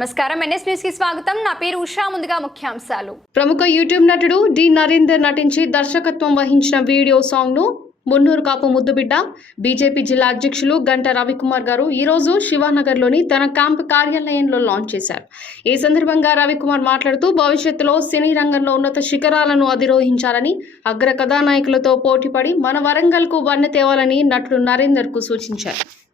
నమస్కారం. ఎన్ఎస్ న్యూస్కి స్వాగతం. నా పేరు ఉషా. ముందుగా ముఖ్యాంశాలు. ప్రముఖ యూట్యూబ్ నటుడు డి నరేందర్ నటించి దర్శకత్వం వహించిన వీడియో సాంగ్ను మున్నూరు కాపు ముద్దుబిడ్డ బీజేపీ జిల్లా అధ్యక్షులు గంట రవికుమార్ గారు ఈరోజు శివానగర్లోని తన క్యాంప్ కార్యాలయంలో లాంచ్ చేశారు. ఈ సందర్భంగా రవికుమార్ మాట్లాడుతూ భవిష్యత్తులో సినీ రంగంలో ఉన్నత శిఖరాలను అధిరోహించాలని అగ్ర కథానాయకులతో పోటీపడి మన వరంగల్కు వన్నె తేవాలని నటుడు నరేందర్కు సూచించారు.